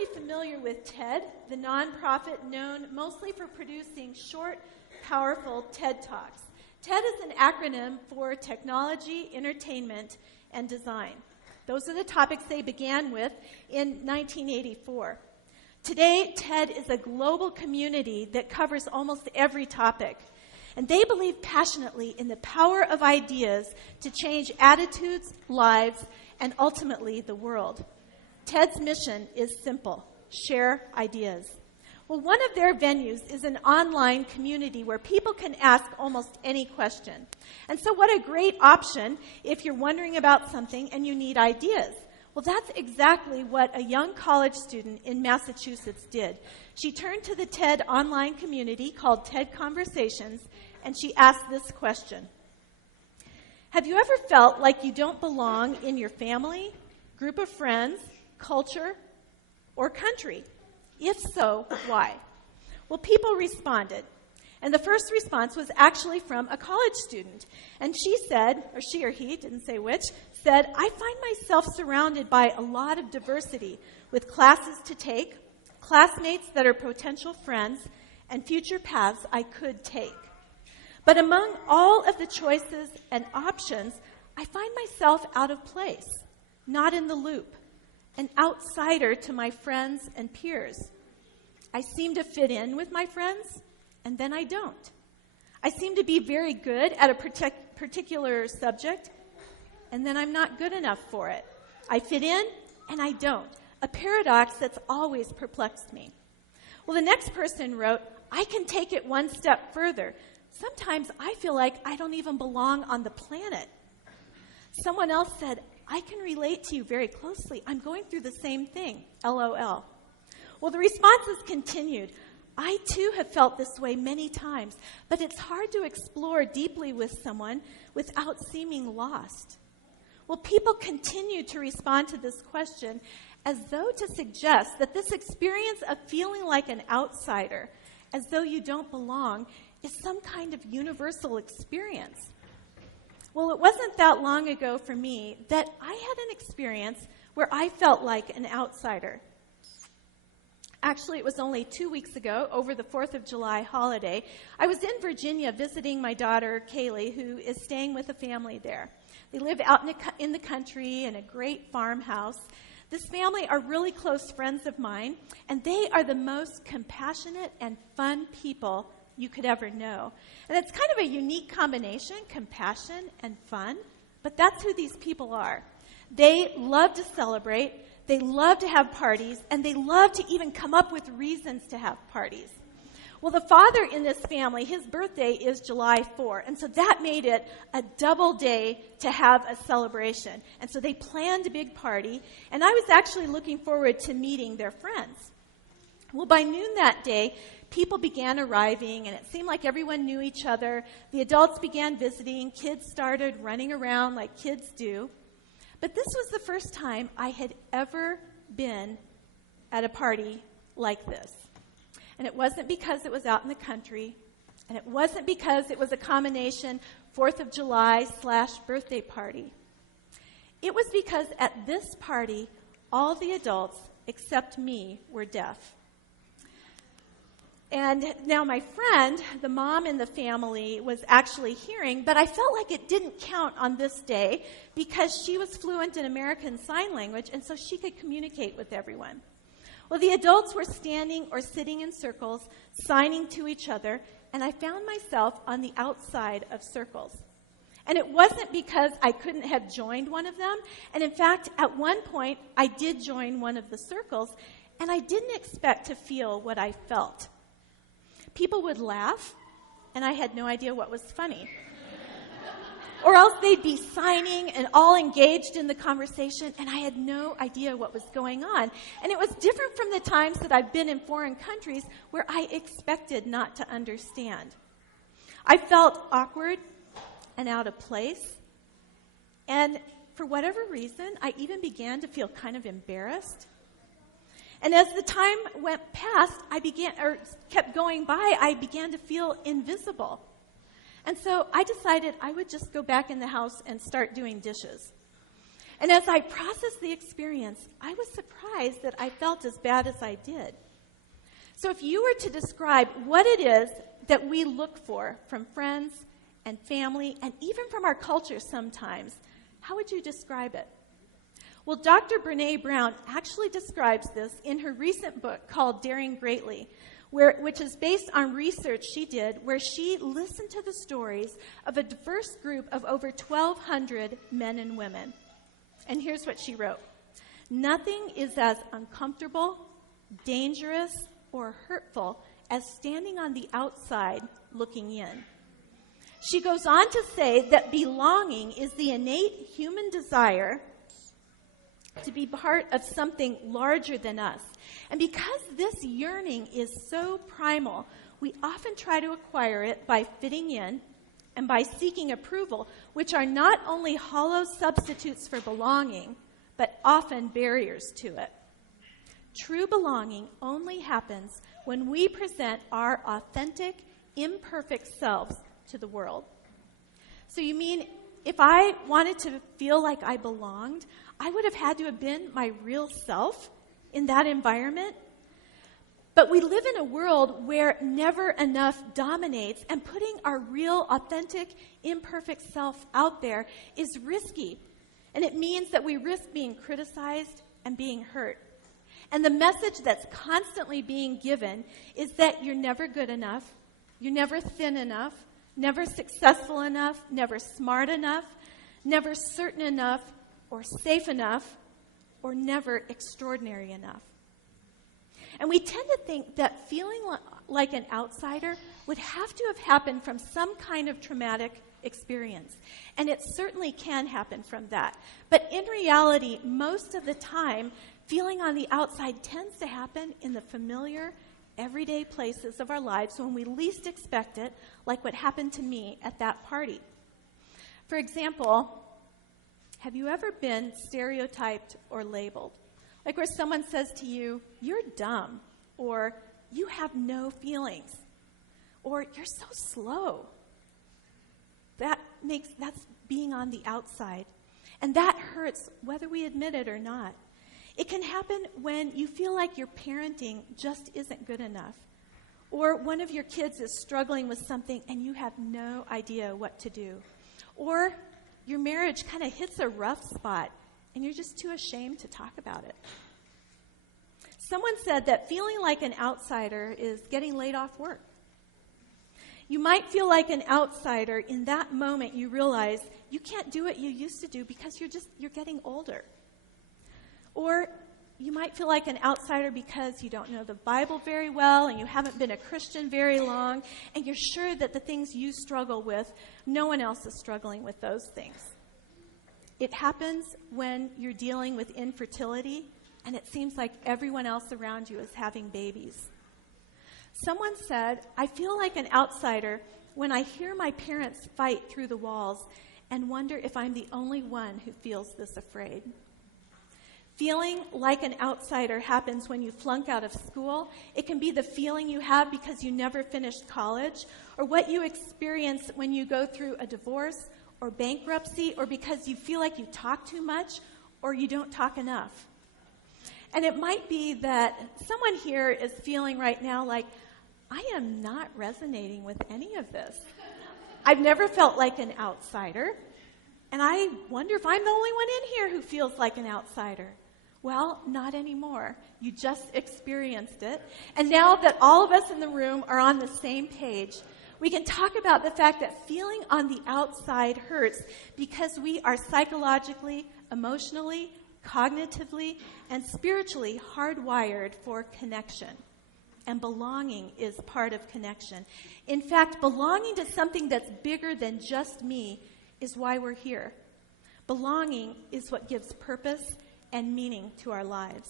probably familiar with TED, the nonprofit known mostly for producing short, powerful TED Talks. TED is an acronym for Technology, Entertainment, and Design. Those are the topics they began with in 1984. Today, TED is a global community that covers almost every topic. And they believe passionately in the power of ideas to change attitudes, lives, and ultimately the world. TED's mission is simple: share ideas. Well, one of their venues is an online community where people can ask almost any question. And so what a great option if you're wondering about something and you need ideas. Well, that's exactly what a young college student in Massachusetts did. She turned to the TED online community called TED Conversations, and she asked this question: have you ever felt like you don't belong in your family, group of friends, culture, or country? If so, why? Well, people responded. And the first response was actually from a college student. And she said, or she or he, didn't say which, said, I find myself surrounded by a lot of diversity with classes to take, classmates that are potential friends, and future paths I could take. But among all of the choices and options, I find myself out of place, not in the loop, an outsider to my friends and peers. I seem to fit in with my friends, and then I don't. I seem to be very good at a particular subject, and then I'm not good enough for it. I fit in, and I don't. A paradox that's always perplexed me. Well, the next person wrote, I can take it one step further. Sometimes I feel like I don't even belong on the planet. Someone else said, I can relate to you very closely. I'm going through the same thing, LOL. Well, the responses continued. I, too, have felt this way many times, but it's hard to explore deeply with someone without seeming lost. Well, people continue to respond to this question as though to suggest that this experience of feeling like an outsider, as though you don't belong, is some kind of universal experience. Well, it wasn't that long ago for me that I had an experience where I felt like an outsider. Actually, it was only 2 weeks ago, over the 4th of July holiday. I was in Virginia visiting my daughter, Kaylee, who is staying with a family there. They live out in the country in a great farmhouse. This family are really close friends of mine, and they are the most compassionate and fun people you could ever know. And it's kind of a unique combination, compassion and fun, but that's who these people are. They love to celebrate, they love to have parties, and they love to even come up with reasons to have parties. Well, the father in this family, his birthday is July 4, and so that made it a double day to have a celebration. And so they planned a big party, and I was actually looking forward to meeting their friends. Well, by noon that day, people began arriving, and it seemed like everyone knew each other. The adults began visiting. Kids started running around like kids do. But this was the first time I had ever been at a party like this. And it wasn't because it was out in the country, and it wasn't because it was a combination 4th of July / birthday party. It was because at this party, all the adults except me were deaf. And now my friend, the mom in the family, was actually hearing, but I felt like it didn't count on this day because she was fluent in American Sign Language, and so she could communicate with everyone. Well, the adults were standing or sitting in circles, signing to each other, and I found myself on the outside of circles. And it wasn't because I couldn't have joined one of them, and in fact, at one point, I did join one of the circles, and I didn't expect to feel what I felt. People would laugh, and I had no idea what was funny. Or else they'd be signing and all engaged in the conversation, and I had no idea what was going on. And it was different from the times that I've been in foreign countries where I expected not to understand. I felt awkward and out of place, and for whatever reason, I even began to feel kind of embarrassed. And as the time went past, kept going by, I began to feel invisible. And so I decided I would just go back in the house and start doing dishes. And as I processed the experience, I was surprised that I felt as bad as I did. So if you were to describe what it is that we look for from friends and family, and even from our culture sometimes, how would you describe it? Well, Dr. Brene Brown actually describes this in her recent book called Daring Greatly, which is based on research she did where she listened to the stories of a diverse group of over 1,200 men and women. And here's what she wrote. Nothing is as uncomfortable, dangerous, or hurtful as standing on the outside looking in. She goes on to say that belonging is the innate human desire to be part of something larger than us. And because this yearning is so primal, we often try to acquire it by fitting in and by seeking approval, which are not only hollow substitutes for belonging, but often barriers to it. True belonging only happens when we present our authentic, imperfect selves to the world. So you mean if I wanted to feel like I belonged, I would have had to have been my real self in that environment? But we live in a world where never enough dominates, and putting our real, authentic, imperfect self out there is risky. And it means that we risk being criticized and being hurt. And the message that's constantly being given is that you're never good enough, you're never thin enough, never successful enough, never smart enough, never certain enough, or safe enough, or never extraordinary enough. And we tend to think that feeling like an outsider would have to have happened from some kind of traumatic experience. And it certainly can happen from that. But in reality, most of the time, feeling on the outside tends to happen in the familiar, everyday places of our lives when we least expect it, like what happened to me at that party. For example, have you ever been stereotyped or labeled? Like where someone says to you, "You're dumb," or "You have no feelings," or "You're so slow." That's being on the outside. And that hurts whether we admit it or not. It can happen when you feel like your parenting just isn't good enough, or one of your kids is struggling with something and you have no idea what to do, or your marriage kind of hits a rough spot and you're just too ashamed to talk about it. Someone said that feeling like an outsider is getting laid off work. You might feel like an outsider in that moment you realize you can't do what you used to do because you're getting older. Or you might feel like an outsider because you don't know the Bible very well and you haven't been a Christian very long, and you're sure that the things you struggle with, no one else is struggling with those things. It happens when you're dealing with infertility and it seems like everyone else around you is having babies. Someone said, "I feel like an outsider when I hear my parents fight through the walls and wonder if I'm the only one who feels this afraid." Feeling like an outsider happens when you flunk out of school. It can be the feeling you have because you never finished college, or what you experience when you go through a divorce or bankruptcy, or because you feel like you talk too much or you don't talk enough. And it might be that someone here is feeling right now like, I am not resonating with any of this. I've never felt like an outsider, and I wonder if I'm the only one in here who feels like an outsider. Well, not anymore. You just experienced it. And now that all of us in the room are on the same page, we can talk about the fact that feeling on the outside hurts because we are psychologically, emotionally, cognitively, and spiritually hardwired for connection. And belonging is part of connection. In fact, belonging to something that's bigger than just me is why we're here. Belonging is what gives purpose and meaning to our lives.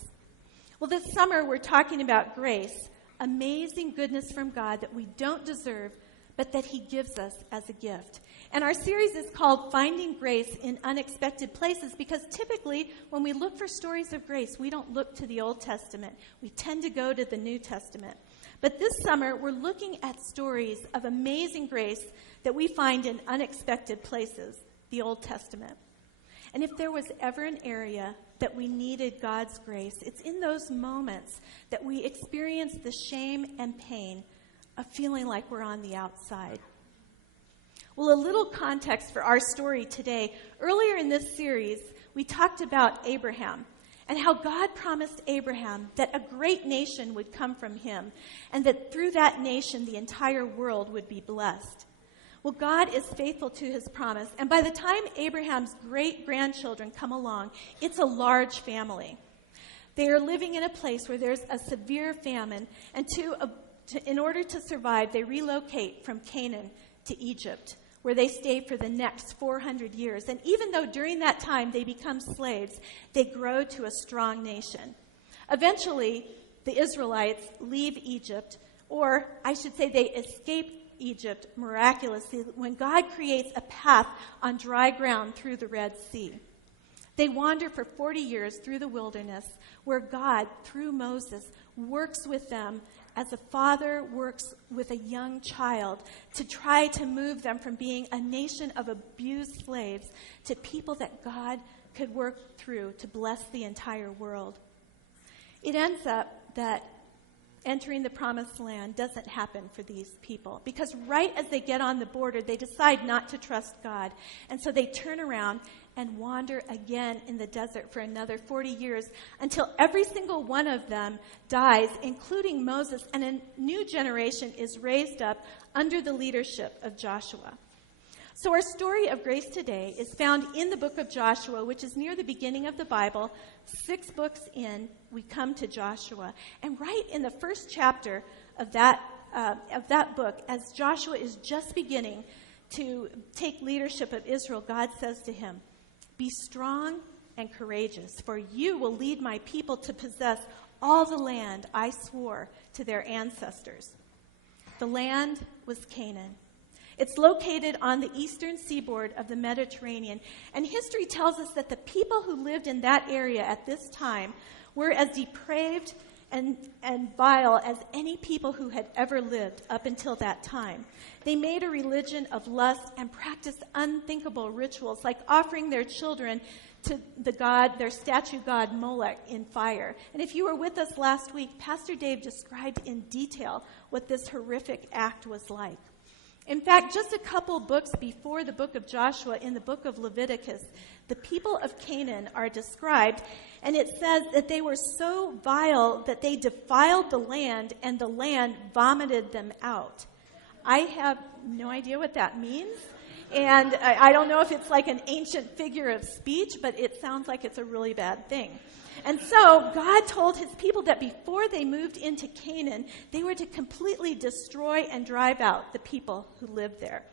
Well, this summer we're talking about grace, amazing goodness from God that we don't deserve, but that He gives us as a gift. And our series is called Finding Grace in Unexpected Places, because typically when we look for stories of grace, we don't look to the Old Testament. We tend to go to the New Testament. But this summer we're looking at stories of amazing grace that we find in unexpected places, the Old Testament. And if there was ever an area that we needed God's grace, it's in those moments that we experience the shame and pain of feeling like we're on the outside. Well, a little context for our story today. Earlier in this series, we talked about Abraham and how God promised Abraham that a great nation would come from him and that through that nation the entire world would be blessed. Well, God is faithful to his promise, and by the time Abraham's great-grandchildren come along, it's a large family. They are living in a place where there's a severe famine, and in order to survive, they relocate from Canaan to Egypt, where they stay for the next 400 years. And even though during that time they become slaves, they grow to a strong nation. Eventually, the Israelites leave Egypt, or I should say they escape Egypt miraculously when God creates a path on dry ground through the Red Sea. They wander for 40 years through the wilderness where God, through Moses, works with them as a father works with a young child to try to move them from being a nation of abused slaves to people that God could work through to bless the entire world. It ends up that entering the promised land doesn't happen for these people because right as they get on the border, they decide not to trust God. And so they turn around and wander again in the desert for another 40 years until every single one of them dies, including Moses, and a new generation is raised up under the leadership of Joshua. So our story of grace today is found in the book of Joshua, which is near the beginning of the Bible. 6 books in, we come to Joshua. And right in the first chapter of that book, as Joshua is just beginning to take leadership of Israel, God says to him, "Be strong and courageous, for you will lead my people to possess all the land I swore to their ancestors." The land was Canaan. It's located on the eastern seaboard of the Mediterranean, and history tells us that the people who lived in that area at this time were as depraved and vile as any people who had ever lived up until that time. They made a religion of lust and practiced unthinkable rituals, like offering their children to their statue god Molech in fire. And if you were with us last week, Pastor Dave described in detail what this horrific act was like. In fact, just a couple books before the book of Joshua, in the book of Leviticus, the people of Canaan are described, and it says that they were so vile that they defiled the land, and the land vomited them out. I have no idea what that means, and I don't know if it's like an ancient figure of speech, but it sounds like it's a really bad thing. And so God told his people that before they moved into Canaan, they were to completely destroy and drive out the people who lived there.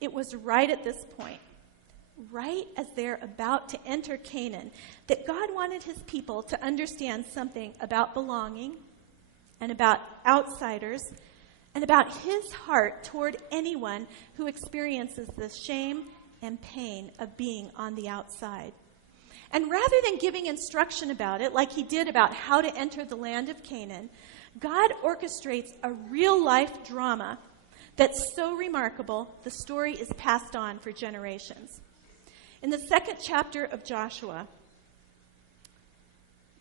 It was right at this point, right as they're about to enter Canaan, that God wanted his people to understand something about belonging and about outsiders and about his heart toward anyone who experiences the shame and pain of being on the outside. And rather than giving instruction about it, like he did about how to enter the land of Canaan, God orchestrates a real-life drama that's so remarkable, the story is passed on for generations. In the 2nd chapter of Joshua,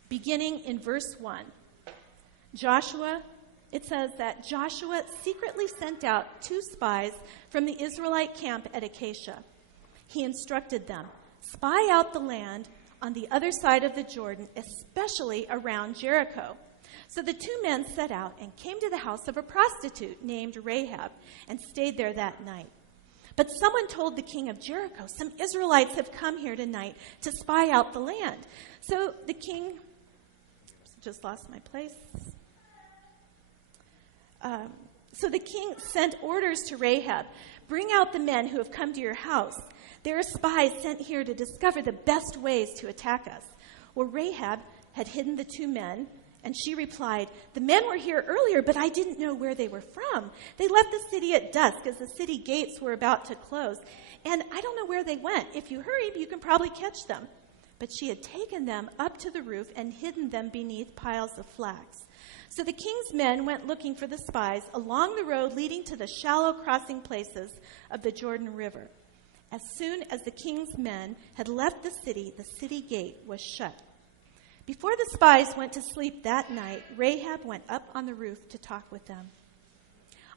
beginning in verse 1, it says that Joshua secretly sent out 2 spies from the Israelite camp at Acacia. He instructed them, "Spy out the land on the other side of the Jordan, especially around Jericho." So the 2 men set out and came to the house of a prostitute named Rahab and stayed there that night. But someone told the king of Jericho, "Some Israelites have come here tonight to spy out the land." So the king, just lost my place. So the king sent orders to Rahab, "Bring out the men who have come to your house. There are spies sent here to discover the best ways to attack us." Well, Rahab had hidden the 2 men, and she replied, "The men were here earlier, but I didn't know where they were from. They left the city at dusk as the city gates were about to close, and I don't know where they went. If you hurry, you can probably catch them." But she had taken them up to the roof and hidden them beneath piles of flax. So the king's men went looking for the spies along the road leading to the shallow crossing places of the Jordan River. As soon as the king's men had left the city gate was shut. Before the spies went to sleep that night, Rahab went up on the roof to talk with them.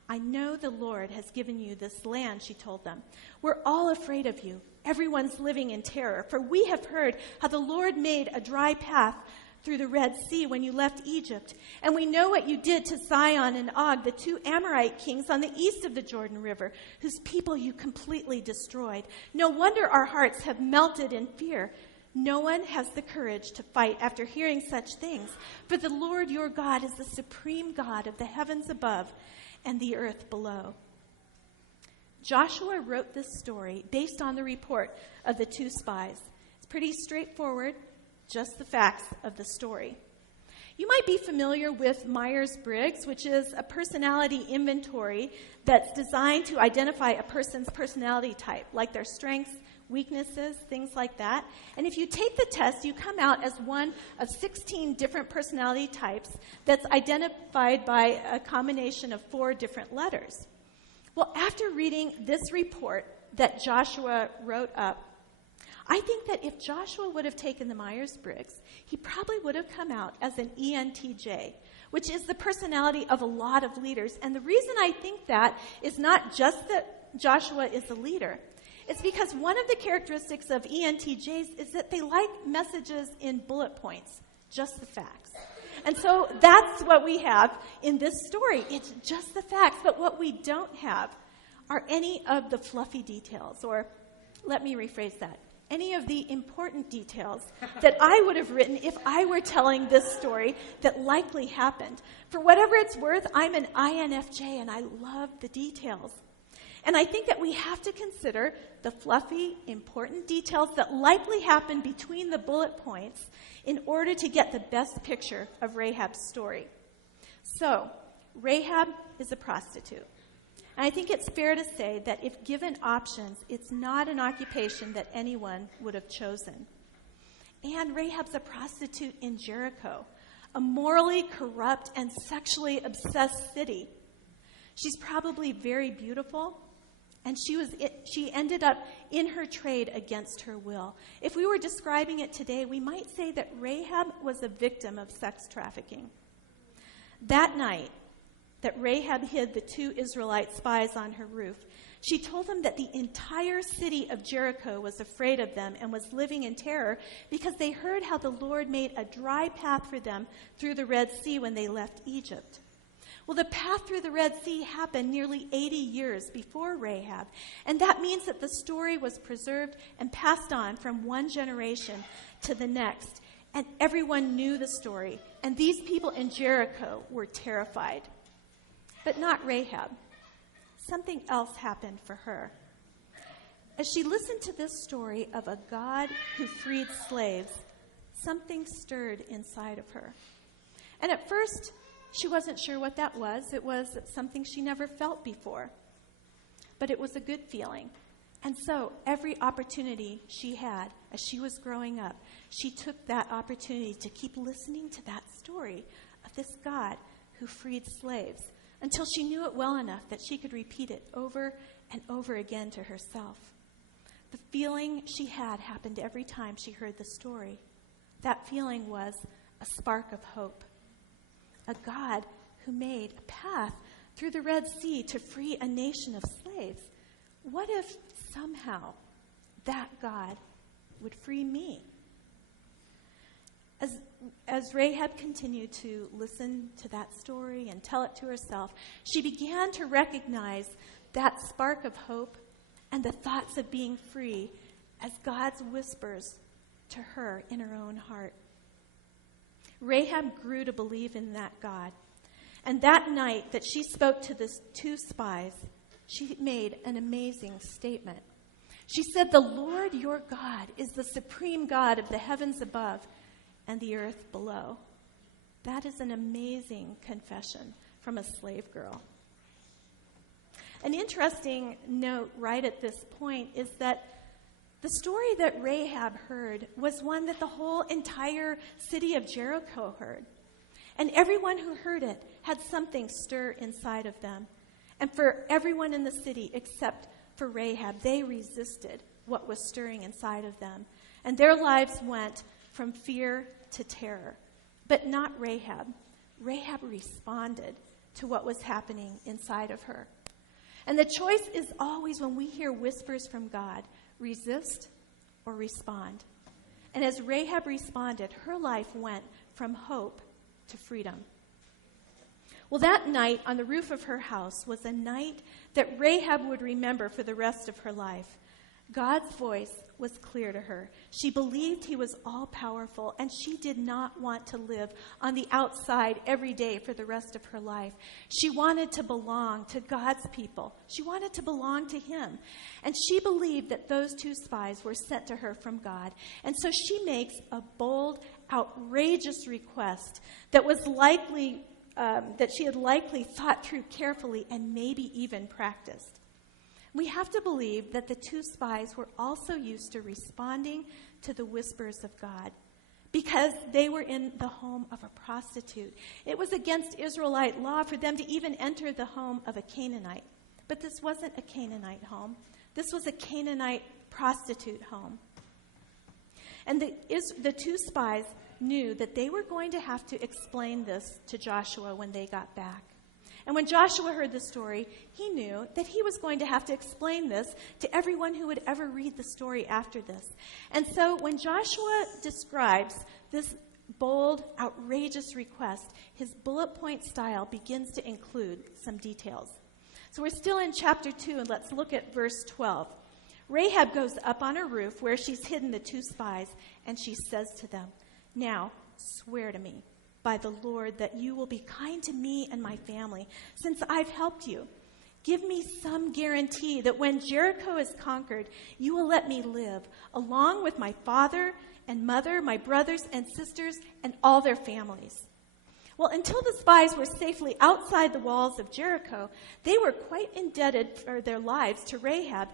I know the Lord has given you this land, she told them. We're all afraid of you. Everyone's living in terror, for we have heard how the Lord made a dry path through the Red Sea when you left Egypt. And we know what you did to Sihon and Og, the two Amorite kings on the east of the Jordan River, whose people you completely destroyed. No wonder our hearts have melted in fear. No one has the courage to fight after hearing such things. For the Lord your God is the supreme God of the heavens above and the earth below. Joshua wrote this story based on the report of the two spies. It's pretty straightforward, just the facts of the story. You might be familiar with Myers-Briggs, which is a personality inventory that's designed to identify a person's personality type, like their strengths, weaknesses, things like that. And if you take the test, you come out as one of 16 different personality types that's identified by a combination of 4 different letters. Well, after reading this report that Joshua wrote up, I think that if Joshua would have taken the Myers-Briggs, he probably would have come out as an ENTJ, which is the personality of a lot of leaders. And the reason I think that is not just that Joshua is a leader. It's because one of the characteristics of ENTJs is that they like messages in bullet points, just the facts. And so that's what we have in this story. It's just the facts. But what we don't have are any of the fluffy details, or let me rephrase that, any of the important details that I would have written if I were telling this story that likely happened. For whatever it's worth, I'm an INFJ and I love the details. And I think that we have to consider the fluffy, important details that likely happened between the bullet points in order to get the best picture of Rahab's story. So, Rahab is a prostitute. And I think it's fair to say that if given options, it's not an occupation that anyone would have chosen. And Rahab's a prostitute in Jericho, a morally corrupt and sexually obsessed city. She's probably very beautiful, and she ended up in her trade against her will. If we were describing it today, we might say that Rahab was a victim of sex trafficking. That night that Rahab hid the 2 Israelite spies on her roof, she told them that the entire city of Jericho was afraid of them and was living in terror because they heard how the Lord made a dry path for them through the Red Sea when they left Egypt. Well, the path through the Red Sea happened nearly 80 years before Rahab, and that means that the story was preserved and passed on from one generation to the next, and everyone knew the story, and these people in Jericho were terrified. But not Rahab. Something else happened for her. As she listened to this story of a God who freed slaves, something stirred inside of her. And at first, she wasn't sure what that was. It was something she never felt before. But it was a good feeling. And so every opportunity she had as she was growing up, she took that opportunity to keep listening to that story of this God who freed slaves until she knew it well enough that she could repeat it over and over again to herself. The feeling she had happened every time she heard the story. That feeling was a spark of hope. A God who made a path through the Red Sea to free a nation of slaves. What if somehow that God would free me? As Rahab continued to listen to that story and tell it to herself, she began to recognize that spark of hope and the thoughts of being free as God's whispers to her in her own heart. Rahab grew to believe in that God. And that night that she spoke to the 2 spies, she made an amazing statement. She said, "The Lord your God is the supreme God of the heavens above and the earth below." That is an amazing confession from a slave girl. An interesting note right at this point is that the story that Rahab heard was one that the whole entire city of Jericho heard. And everyone who heard it had something stir inside of them. And for everyone in the city except for Rahab, they resisted what was stirring inside of them. And their lives went from fear to terror. But not Rahab. Rahab responded to what was happening inside of her. And the choice is always, when we hear whispers from God, resist or respond. And as Rahab responded, her life went from hope to freedom. Well, that night on the roof of her house was a night that Rahab would remember for the rest of her life. God's voice was clear to her. She believed he was all-powerful, and she did not want to live on the outside every day for the rest of her life. She wanted to belong to God's people. She wanted to belong to him. And she believed that those two spies were sent to her from God. And so she makes a bold, outrageous request that was likely that she had likely thought through carefully and maybe even practiced. We have to believe that the two spies were also used to responding to the whispers of God because they were in the home of a prostitute. It was against Israelite law for them to even enter the home of a Canaanite. But this wasn't a Canaanite home. This was a Canaanite prostitute home. And the two spies knew that they were going to have to explain this to Joshua when they got back. And when Joshua heard the story, he knew that he was going to have to explain this to everyone who would ever read the story after this. And so when Joshua describes this bold, outrageous request, his bullet point style begins to include some details. So we're still in chapter 2, and let's look at verse 12. Rahab goes up on her roof where she's hidden the two spies, and she says to them, "Now, swear to me by the Lord that you will be kind to me and my family, since I've helped you. Give me some guarantee that when Jericho is conquered, you will let me live, along with my father and mother, my brothers and sisters, and all their families." Well, until the spies were safely outside the walls of Jericho, they were quite indebted for their lives to Rahab.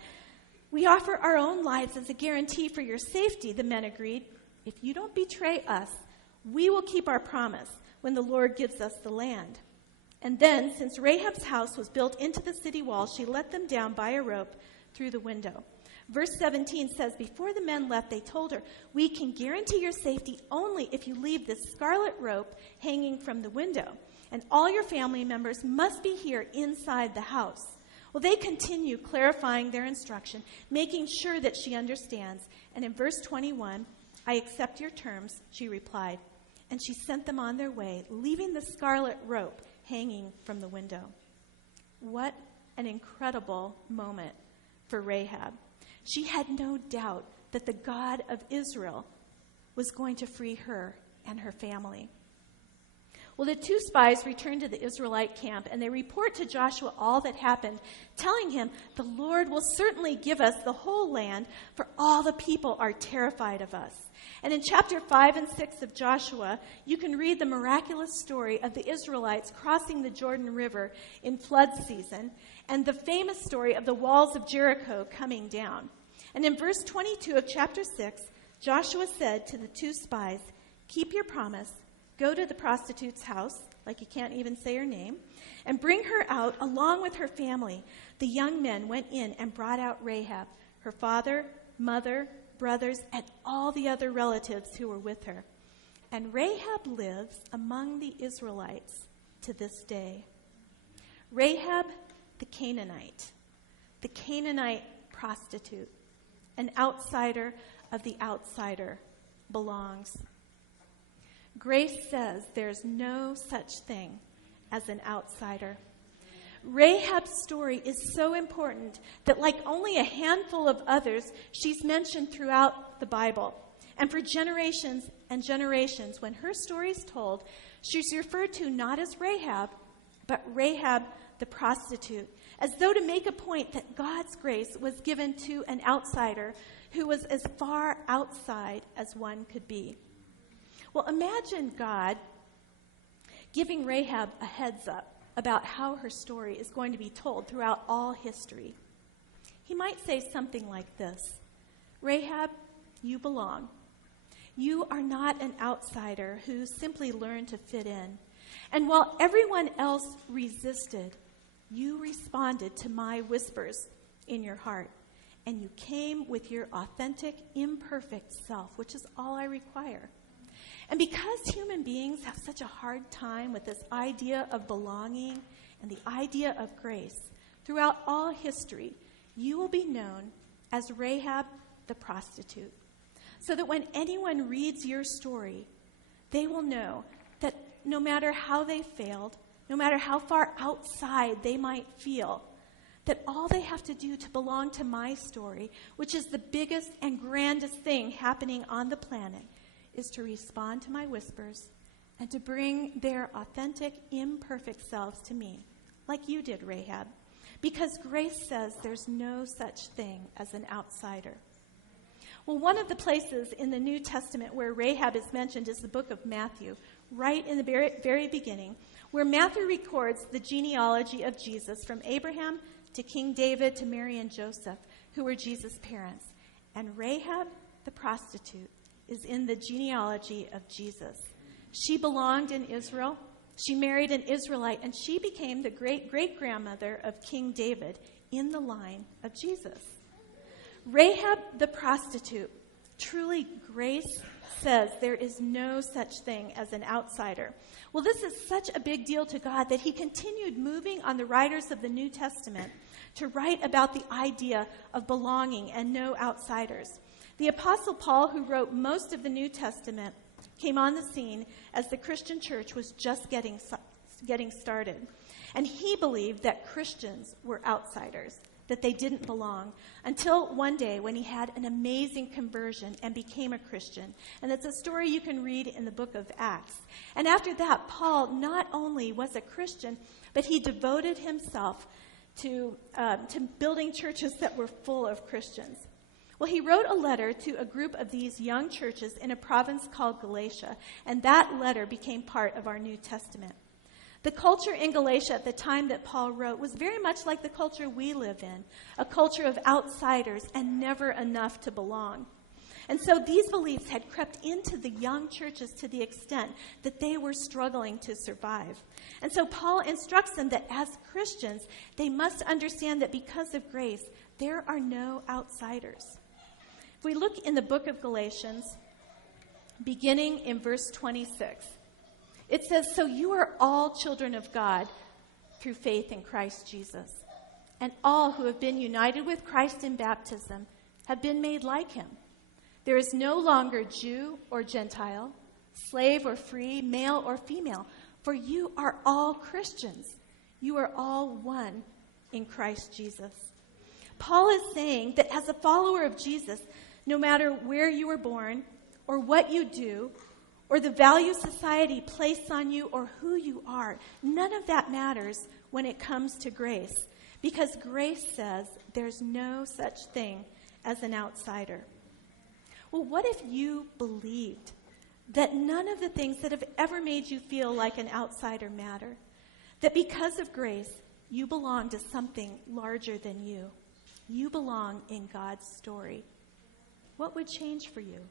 "We offer our own lives as a guarantee for your safety," the men agreed. "If you don't betray us, we will keep our promise when the Lord gives us the land." And then, since Rahab's house was built into the city wall, she let them down by a rope through the window. Verse 17 says, before the men left, they told her, "We can guarantee your safety only if you leave this scarlet rope hanging from the window. And all your family members must be here inside the house." Well, they continue clarifying their instruction, making sure that she understands. And in verse 21, "I accept your terms," she replied. And she sent them on their way, leaving the scarlet rope hanging from the window. What an incredible moment for Rahab. She had no doubt that the God of Israel was going to free her and her family. Well, the two spies return to the Israelite camp, and they report to Joshua all that happened, telling him, "The Lord will certainly give us the whole land, for all the people are terrified of us." And in chapter 5 and 6 of Joshua, you can read the miraculous story of the Israelites crossing the Jordan River in flood season, and the famous story of the walls of Jericho coming down. And in verse 22 of chapter 6, Joshua said to the two spies, "Keep your promise. Go to the prostitute's house," like you can't even say her name, "and bring her out along with her family." The young men went in and brought out Rahab, her father, mother, brothers, and all the other relatives who were with her. And Rahab lives among the Israelites to this day. Rahab the Canaanite prostitute, an outsider of the outsider, belongs. Grace says there's no such thing as an outsider. Rahab's story is so important that, like only a handful of others, she's mentioned throughout the Bible. And for generations and generations, when her story is told, she's referred to not as Rahab, but Rahab the prostitute, as though to make a point that God's grace was given to an outsider who was as far outside as one could be. Well, imagine God giving Rahab a heads up about how her story is going to be told throughout all history. He might say something like this: "Rahab, you belong. You are not an outsider who simply learned to fit in. And while everyone else resisted, you responded to my whispers in your heart. and you came with your authentic, imperfect self, which is all I require. And because human beings have such a hard time with this idea of belonging and the idea of grace, throughout all history, you will be known as Rahab the prostitute. So that when anyone reads your story, they will know that no matter how they failed, no matter how far outside they might feel, that all they have to do to belong to my story, which is the biggest and grandest thing happening on the planet, is to respond to my whispers and to bring their authentic, imperfect selves to me, like you did, Rahab. Because grace says there's no such thing as an outsider. Well, one of the places in the New Testament where Rahab is mentioned is the book of Matthew, right in the very beginning, where Matthew records the genealogy of Jesus from Abraham to King David to Mary and Joseph, who were Jesus' parents. And Rahab, the prostitute, is in the genealogy of Jesus. She belonged in Israel. She married an Israelite, and she became the great-great-grandmother of King David in the line of Jesus. Rahab the prostitute, truly grace says there is no such thing as an outsider. Well, this is such a big deal to God that he continued moving on the writers of the New Testament to write about the idea of belonging and no outsiders. The Apostle Paul, who wrote most of the New Testament, came on the scene as the Christian church was just getting started. And he believed that Christians were outsiders, that they didn't belong, until one day when he had an amazing conversion and became a Christian. And it's a story you can read in the book of Acts. And after that, Paul not only was a Christian, but he devoted himself to building churches that were full of Christians. Well, he wrote a letter to a group of these young churches in a province called Galatia, and that letter became part of our New Testament. The culture in Galatia at the time that Paul wrote was very much like the culture we live in, a culture of outsiders and never enough to belong. And so these beliefs had crept into the young churches to the extent that they were struggling to survive. And so Paul instructs them that as Christians, they must understand that because of grace, there are no outsiders. If we look in the book of Galatians, beginning in verse 26, it says, "So you are all children of God through faith in Christ Jesus. And all who have been united with Christ in baptism have been made like him. There is no longer Jew or Gentile, slave or free, male or female, for you are all Christians. You are all one in Christ Jesus." Paul is saying that as a follower of Jesus, no matter where you were born or what you do, or the value society placed on you, or who you are, none of that matters when it comes to grace, because grace says there's no such thing as an outsider. Well, what if you believed that none of the things that have ever made you feel like an outsider matter? That because of grace, you belong to something larger than you. You belong in God's story. What would change for you?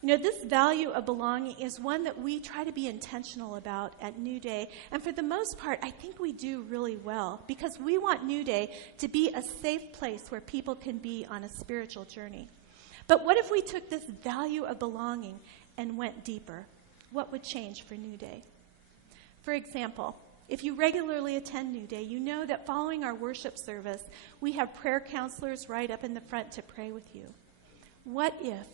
You know, this value of belonging is one that we try to be intentional about at Newday. And for the most part, I think we do really well, because we want Newday to be a safe place where people can be on a spiritual journey. But what if we took this value of belonging and went deeper? What would change for Newday? For example, if you regularly attend Newday, you know that following our worship service, we have prayer counselors right up in the front to pray with you. What if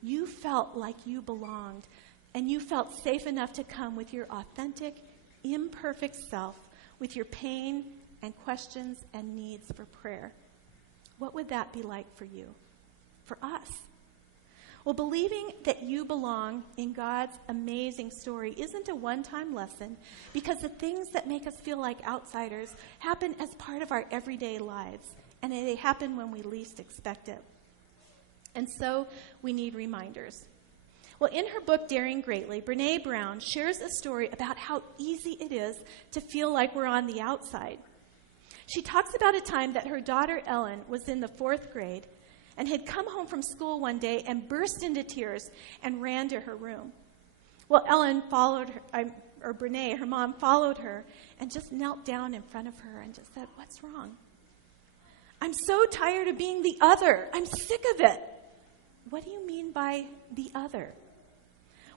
you felt like you belonged and you felt safe enough to come with your authentic, imperfect self, with your pain and questions and needs for prayer? What would that be like for you? For us? Well, believing that you belong in God's amazing story isn't a one-time lesson, because the things that make us feel like outsiders happen as part of our everyday lives, and they happen when we least expect it. And so we need reminders. Well, in her book, Daring Greatly, Brene Brown shares a story about how easy it is to feel like we're on the outside. She talks about a time that her daughter Ellen was in the 4th grade and had come home from school one day and burst into tears and ran to her room. Well, Ellen followed her, or Brene, her mom, followed her and just knelt down in front of her and just said, "What's wrong?" I'm so tired of being the other. I'm sick of it. What do you mean by the other?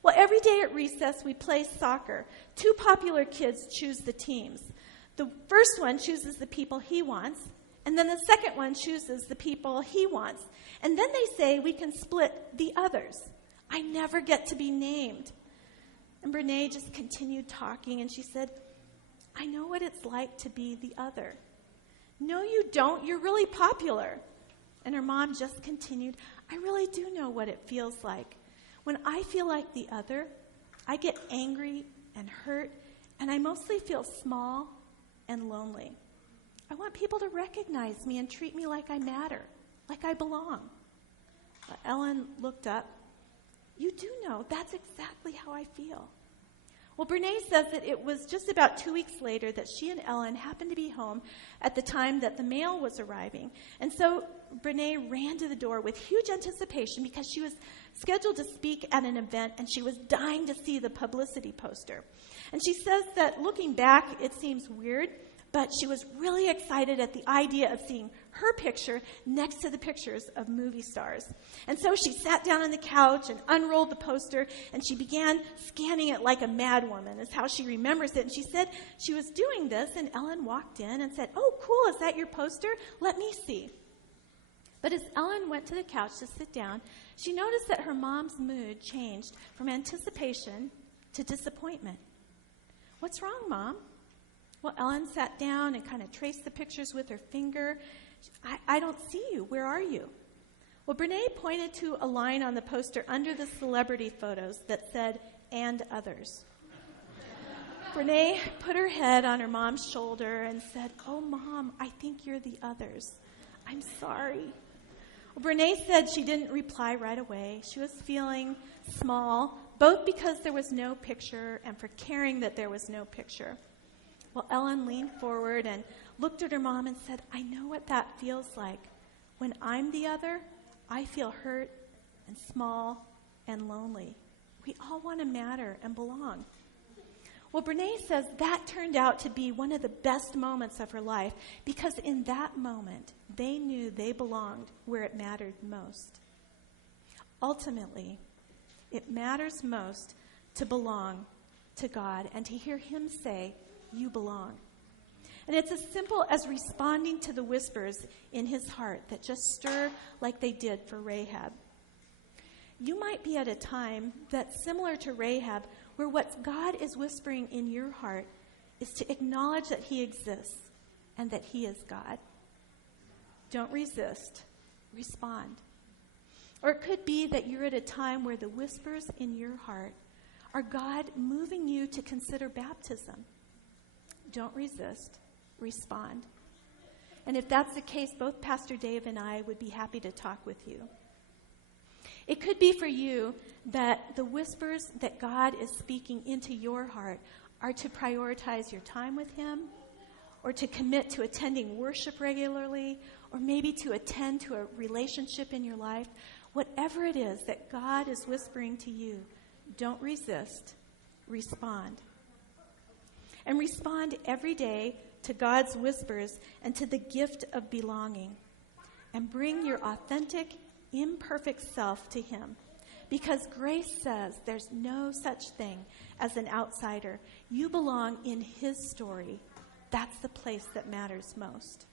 Well, every day at recess, we play soccer. 2 popular kids choose the teams. The first one chooses the people he wants, and then the second one chooses the people he wants. And then they say we can split the others. I never get to be named. And Brene just continued talking, and she said, I know what it's like to be the other. No, you don't. You're really popular. And her mom just continued, I really do know what it feels like. When I feel like the other, I get angry and hurt, and I mostly feel small and lonely. I want people to recognize me and treat me like I matter, like I belong. Ellen looked up. You do know, that's exactly how I feel. Well, Brene says that it was just about 2 weeks later that she and Ellen happened to be home at the time that the mail was arriving. And so Brene ran to the door with huge anticipation because she was scheduled to speak at an event and she was dying to see the publicity poster. And she says that looking back, it seems weird, but she was really excited at the idea of seeing her picture next to the pictures of movie stars. And so she sat down on the couch and unrolled the poster, and she began scanning it like a madwoman, is how she remembers it. And she said she was doing this, and Ellen walked in and said, oh, cool, is that your poster? Let me see. But as Ellen went to the couch to sit down, she noticed that her mom's mood changed from anticipation to disappointment. What's wrong, Mom? Well, Ellen sat down and kind of traced the pictures with her finger. I don't see you. Where are you? Well, Brene pointed to a line on the poster under the celebrity photos that said, and others. Brene put her head on her mom's shoulder and said, oh, Mom, I think you're the others. I'm sorry. Well, Brene said she didn't reply right away. She was feeling small, both because there was no picture and for caring that there was no picture. Well, Ellen leaned forward and looked at her mom and said, I know what that feels like. When I'm the other, I feel hurt and small and lonely. We all want to matter and belong. Well, Brene says that turned out to be one of the best moments of her life because in that moment, they knew they belonged where it mattered most. Ultimately, it matters most to belong to God and to hear Him say, you belong. And it's as simple as responding to the whispers in His heart that just stir like they did for Rahab. You might be at a time that's similar to Rahab, where what God is whispering in your heart is to acknowledge that He exists and that He is God. Don't resist. Respond. Or it could be that you're at a time where the whispers in your heart are God moving you to consider baptism. Don't resist. Respond. And if that's the case, both Pastor Dave and I would be happy to talk with you. It could be for you that the whispers that God is speaking into your heart are to prioritize your time with Him, or to commit to attending worship regularly, or maybe to attend to a relationship in your life. Whatever it is that God is whispering to you, don't resist. Respond. And respond every day to God's whispers and to the gift of belonging. And bring your authentic, imperfect self to Him. Because grace says there's no such thing as an outsider. You belong in His story. That's the place that matters most.